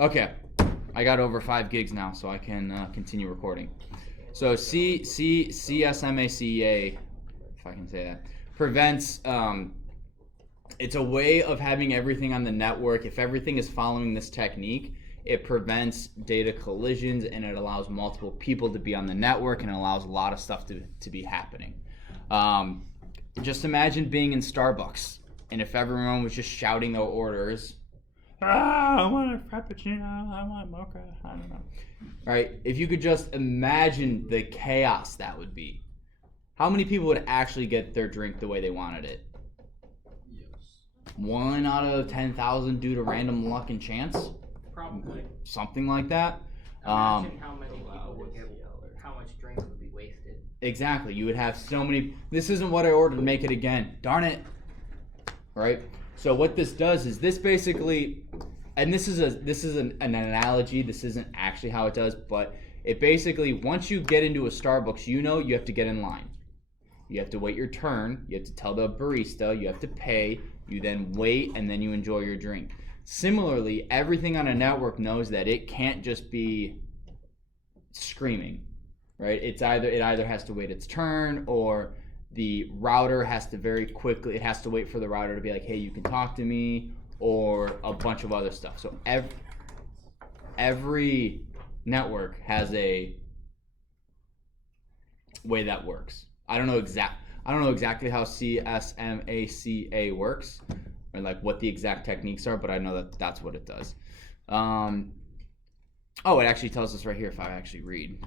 Okay, I got over 5 gigs now, so I can continue recording. So CSMACEA, if I can say that, prevents. It's a way of having everything on the network. If everything is following this technique, it prevents data collisions and it allows multiple people to be on the network and it allows a lot of stuff to be happening. Just imagine being in Starbucks and if everyone was just shouting their orders. I want a frappuccino, I want mocha, I don't know. Right? If you could just imagine the chaos that would be. How many people would actually get their drink the way they wanted it? Yes. 1 out of 10,000 due to random luck and chance? Probably. Something like that. Imagine how many people would get, how much drink would be wasted. Exactly. You would have so many. This isn't what I ordered. Make it again. Darn it. Right. So what this does is this basically, and this is an analogy. This isn't actually how it does, but it basically once you get into a Starbucks, you have to get in line. You have to wait your turn. You have to tell the barista. You have to pay. You then wait, and then you enjoy your drink. Similarly, everything on a network knows that it can't just be screaming, right? It either has to wait its turn or the router has to very quickly, it has to wait for the router to be like, hey, you can talk to me, or a bunch of other stuff. So every network has a way that works. I don't know exactly how CSMACA works, or like what the exact techniques are, but I know that that's what it does. It actually tells us right here if I actually read.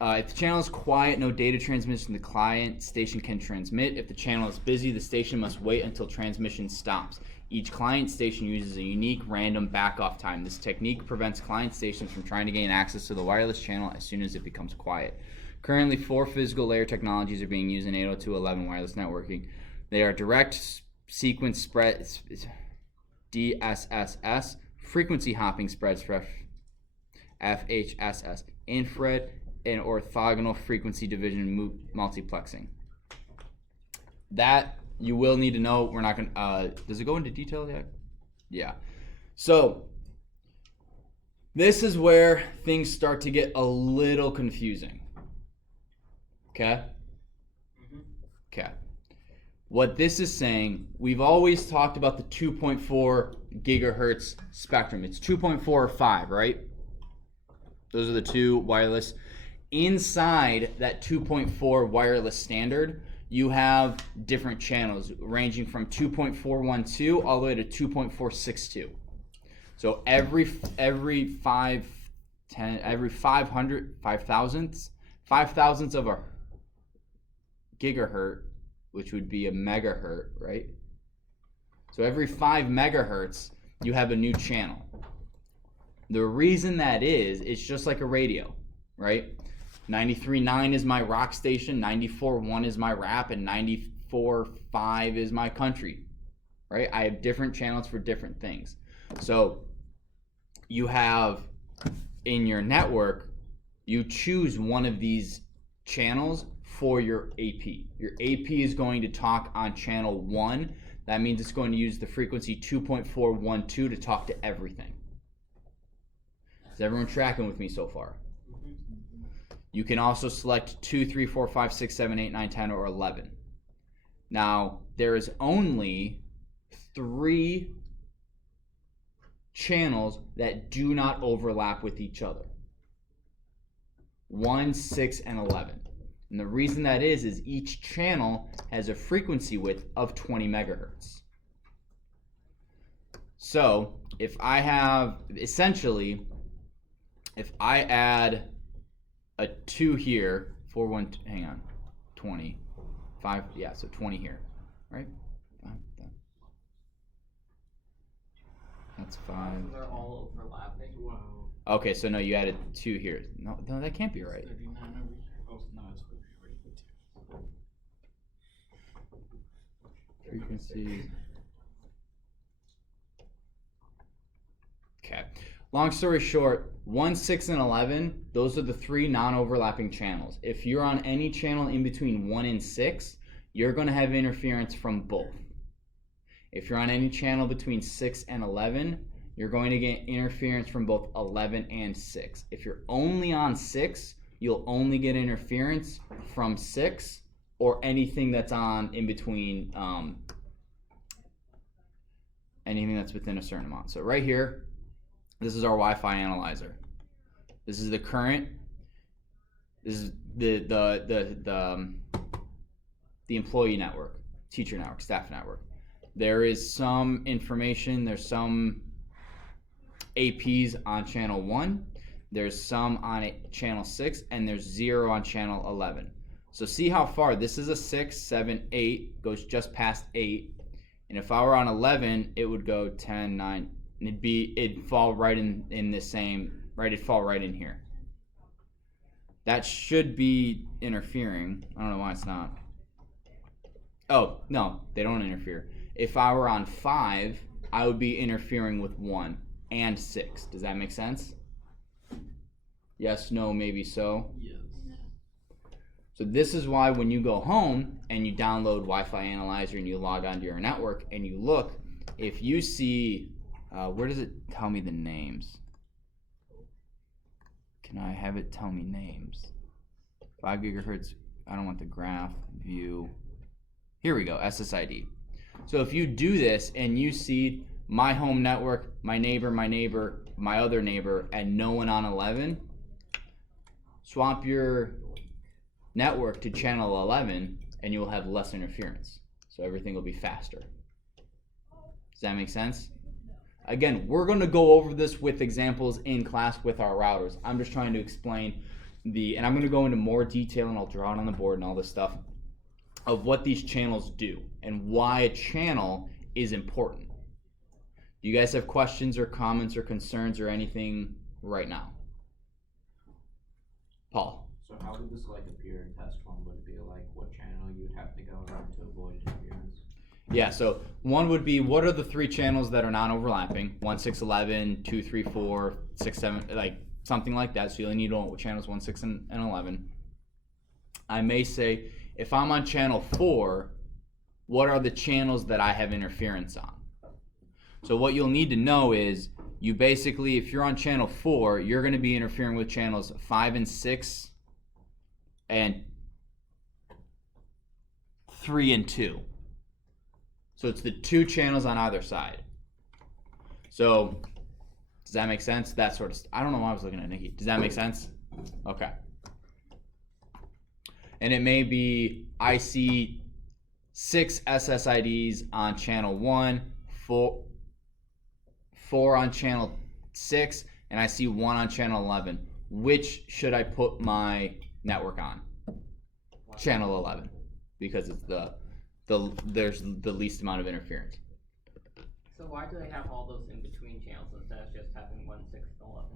If the channel is quiet, no data transmission to the client station can transmit. If the channel is busy, the station must wait until transmission stops. Each client station uses a unique random back-off time. This technique prevents client stations from trying to gain access to the wireless channel as soon as it becomes quiet. Currently, 4 physical layer technologies are being used in 802.11 wireless networking. They are direct sequence spread, DSSS, frequency hopping spreads for FHSS, infrared, and orthogonal frequency division multiplexing. That you will need to know. We're not gonna. Does it go into detail yet? Yeah. So this is where things start to get a little confusing. Okay. Okay. What this is saying, we've always talked about the 2.4 gigahertz spectrum. It's 2.4 or 5, right? Those are the two wireless. Inside that 2.4 wireless standard, you have different channels ranging from 2.412 all the way to 2.462. So every 5 thousandths of a gigahertz, which would be a megahertz, right? So every 5 megahertz, you have a new channel. The reason that is, it's just like a radio, right? 93.9 is my rock station, 94.1 is my rap, and 94.5 is my country, right? I have different channels for different things. So you have in your network, you choose one of these channels for your AP. Your AP is going to talk on channel 1. That means it's going to use the frequency 2.412 to talk to everything. Is everyone tracking with me so far? You can also select 2, 3, 4, 5, 6, 7, 8, 9, 10, or 11. Now, there is only 3 channels that do not overlap with each other. 1, 6, and 11. And the reason that is each channel has a frequency width of 20 megahertz. So, if I have, essentially, if I add a 2 here, 4, 1, hang on, 20, 5, yeah, so 20 here, right? That's 5. They're all overlapping. Wow. Okay, so no, you added 2 here. No, that can't be right. 39 over here. Oh, no, it's what we already put 2. Frequency. Okay. Long story short, 1, 6, and 11, those are the 3 non-overlapping channels. If you're on any channel in between 1 and 6, you're going to have interference from both. If you're on any channel between 6 and 11, you're going to get interference from both 11 and 6. If you're only on 6, you'll only get interference from 6 or anything that's on in between, anything that's within a certain amount. So right here, this is our Wi-Fi analyzer. This is the current. This is the employee network, teacher network, staff network. There is some information, there's some APs on channel 1, there's some on channel 6, and there's 0 on channel 11. So see how far, this is a 6, 7, 8, goes just past 8. And if I were on 11, it would go 10, 9, and it'd fall right in the same, right, it'd fall right in here. That should be interfering. I don't know why it's not. Oh, no, they don't interfere. If I were on 5, I would be interfering with 1 and 6. Does that make sense? Yes, no, maybe so. Yes. So this is why when you go home and you download Wi-Fi Analyzer and you log onto your network and you look, if you see, where does it tell me the names? Can I have it tell me names? 5 gigahertz, I don't want the graph, view. Here we go, SSID. So if you do this and you see my home network, my neighbor, my other neighbor, and no one on 11, swap your network to channel 11 and you'll have less interference. So everything will be faster. Does that make sense? Again, we're going to go over this with examples in class with our routers. I'm just trying to explain and I'm going to go into more detail, and I'll draw it on the board and all this stuff, of what these channels do and why a channel is important. Do you guys have questions or comments or concerns or anything right now? Paul. So how would this like appear in test 1? Would it be like what channel you would have to go on to avoid interference? Yeah, so one would be, what are the 3 channels that are non-overlapping? 1, 6, 11, 2, 3, 4, 6, 7, like something like that. So you only need to know what channels 1, 6, and 11. I may say, if I'm on channel 4, what are the channels that I have interference on? So what you'll need to know is, you basically, if you're on channel 4, you're going to be interfering with channels 5 and 6 and 3 and 2. So it's the 2 channels on either side. So does that make sense? That sort of I don't know why I was looking at Nikki. Does that make sense? Okay. And it may be, I see 6 SSIDs on channel 1, 4 on channel 6, and I see 1 on channel 11. Which should I put my network on? Channel 11, because it's there's the least amount of interference. So why do they have all those in between channels instead of just having 1, 6, and 11?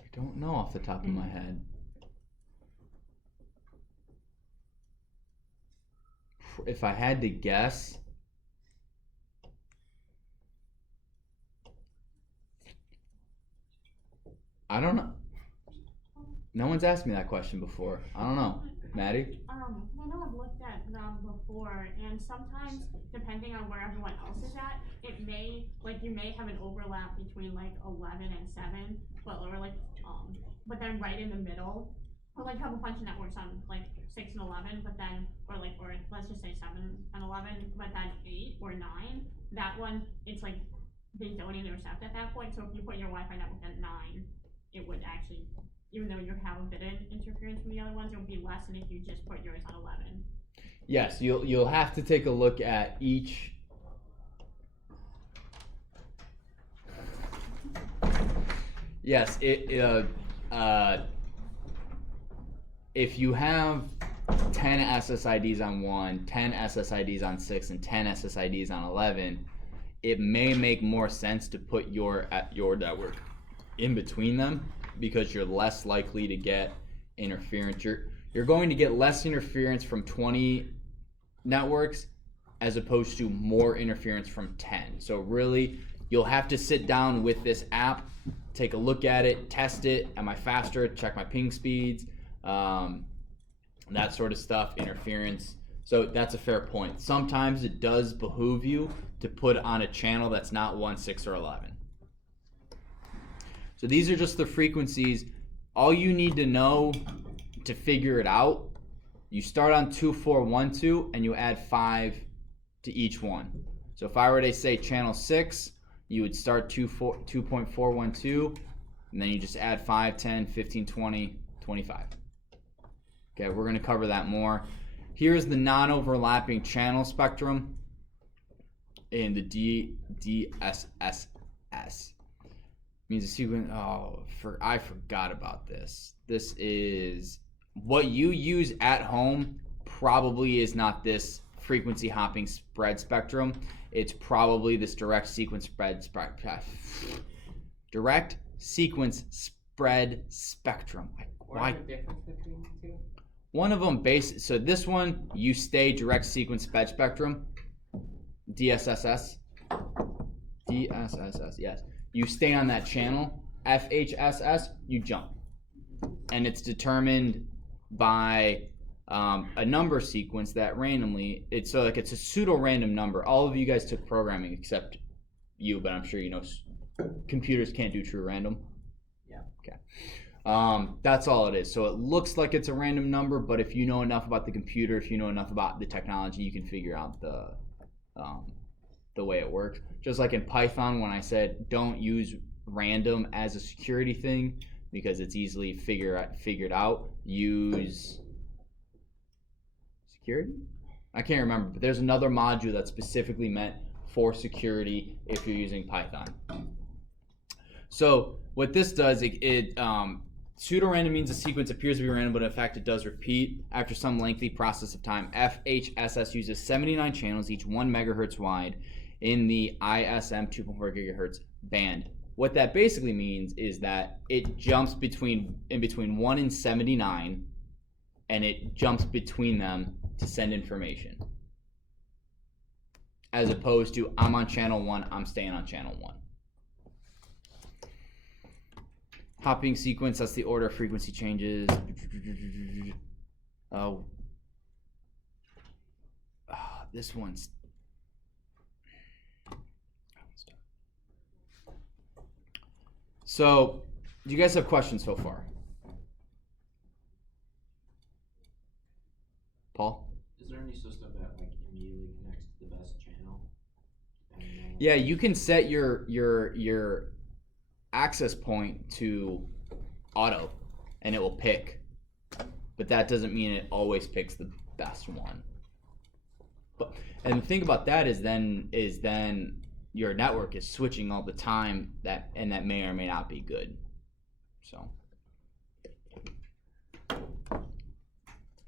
I don't know off the top of my head. If I had to guess, I don't know. No one's asked me that question before. I don't know. Maddie? I know I've looked at them before, and sometimes, depending on where everyone else is at, it may, like, you may have an overlap between, like, 11 and 7, but then right in the middle, or, like, have a bunch of networks on, like, 6 and 11, but then, or let's just say 7 and 11, but then 8 or 9, that one, it's like, they don't intercept at that point, so if you put your Wi-Fi network at 9, it would actually, even though you have a bit of interference from the other ones, it would be less than if you just put yours on 11. Yes, you'll have to take a look at each. Yes, if you have 10 SSIDs on 1, 10 SSIDs on 6, and 10 SSIDs on 11, it may make more sense to put your network in between them, because you're less likely to get interference. You're going to get less interference from 20 networks as opposed to more interference from 10. So really, you'll have to sit down with this app take a look at it, test it. Am I faster? Check my ping speeds, that sort of stuff, interference. So that's a fair point. Sometimes it does behoove you to put on a channel that's not 1, 6, or 11. So these are just the frequencies. All you need to know to figure it out, you start on 2412 and you add 5 to each one. So if I were to say channel 6, you would start 2.412, and then you just add 5, 10, 15, 20, 25. Okay, we're going to cover that more. Here's the non-overlapping channel spectrum in the DSSS. Means a sequence. I forgot about this. This is what you use at home. Probably is not this frequency hopping spread spectrum. It's probably this direct sequence spread spectrum. What's the difference between the two? One of them so this one, you stay direct sequence spread spectrum, DSSS, yes. You stay on that channel. FHSS, you jump. And it's determined by a number sequence that randomly, it's a pseudo-random number. All of you guys took programming except you, but I'm sure you know computers can't do true random. Yeah. Okay. That's all it is. So it looks like it's a random number, but if you know enough about the computer, if you know enough about the technology, you can figure out the way it works. Just like in Python, when I said don't use random as a security thing because it's easily figured out, use security? I can't remember, but there's another module that's specifically meant for security if you're using Python. So what this does, pseudo-random means a sequence appears to be random, but in fact it does repeat after some lengthy process of time. FHSS uses 79 channels, each 1 megahertz wide, in the ISM 2.4 gigahertz band. What that basically means is that it jumps in between 1 and 79, and it jumps between them to send information. As opposed to, I'm on channel 1, I'm staying on channel 1. Hopping sequence, that's the order of frequency changes. This one's... So, do you guys have questions so far? Paul? Is there any system that like immediately connects to the best channel? Yeah, you can set your access point to auto and it will pick, but that doesn't mean it always picks the best one. And the thing about that is then your network is switching all the time, that may or may not be good. So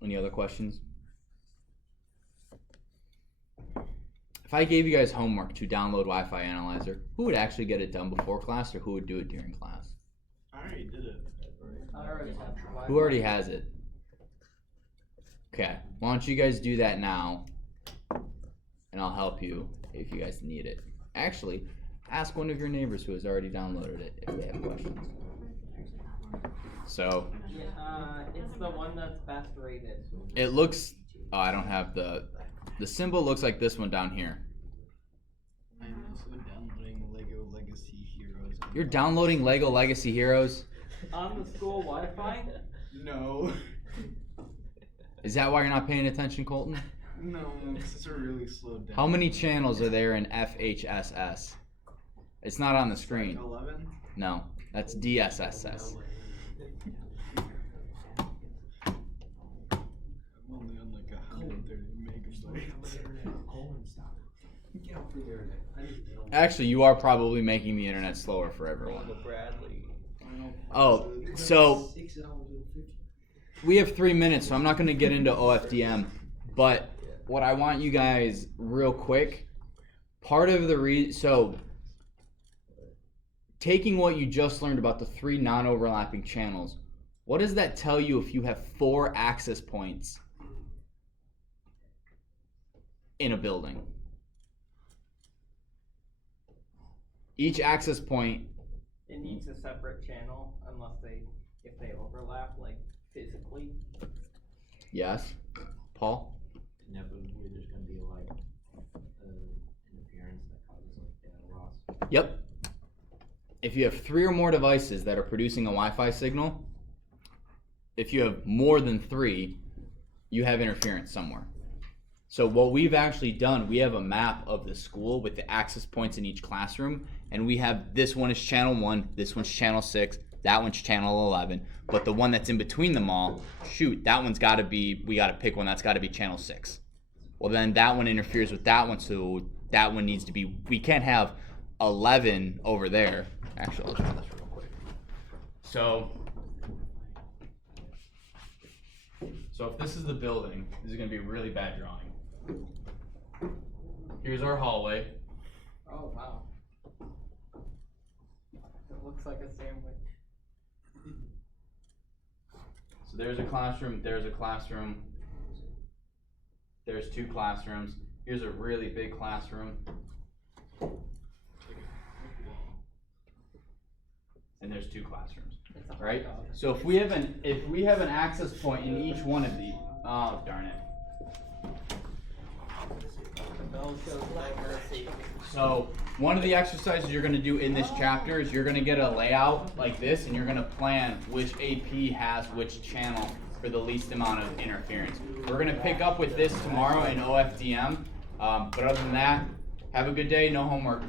any other questions? If I gave you guys homework to download Wi-Fi Analyzer, who would actually get it done before class, or who would do it during class? I already did it. I already have Wi-Fi. Who already has it? Okay, why don't you guys do that now, and I'll help you if you guys need it. Actually, ask one of your neighbors who has already downloaded it if they have questions. So, It's the one that's best rated. it looks, I don't have the symbol looks like this one down here. I'm also downloading Lego Legacy Heroes. You're downloading Lego Legacy Heroes? On the school Wi-Fi? No. Is that why you're not paying attention, Colton? No, this is really slowed down. How many channels are there in FHSS? It's not on the screen. 11? No, that's DSSS. I'm only on like 130 megabytes. Actually, you are probably making the internet slower for everyone. Oh, so we have 3 minutes, so I'm not going to get into OFDM, but what I want you guys real quick, part of the so taking what you just learned about the 3 non-overlapping channels, what does that tell you if you have 4 access points in a building? Each access point It needs a separate channel unless if they overlap, like physically. Yes, Paul. Inevitably, there's gonna be like interference that causes like data loss. Yep. If you have 3 or more devices that are producing a Wi-Fi signal, if you have more than 3, you have interference somewhere. So what we've actually done, we have a map of the school with the access points in each classroom, and we have this one is channel 1, this one's channel 6, that one's channel 11, but the one that's in between them all, shoot, that one's got to be, we got to pick one that's got to be channel 6. Well, then that one interferes with that one, so that one needs to be, we can't have 11 over there. Actually, I'll draw this real quick. So if this is the building, this is going to be a really bad drawing. Here's our hallway. Oh wow. It looks like a sandwich. So there's a classroom, there's a classroom, there's 2 classrooms. Here's a really big classroom. And there's 2 classrooms, It's a hot right? dog. So if we have an access point in each one of these, oh darn it. The bell shows no mercy. So one of the exercises you're going to do in this chapter is you're going to get a layout like this, and you're going to plan which AP has which channel for the least amount of interference. We're going to pick up with this tomorrow in OFDM, but other than that, have a good day, no homework.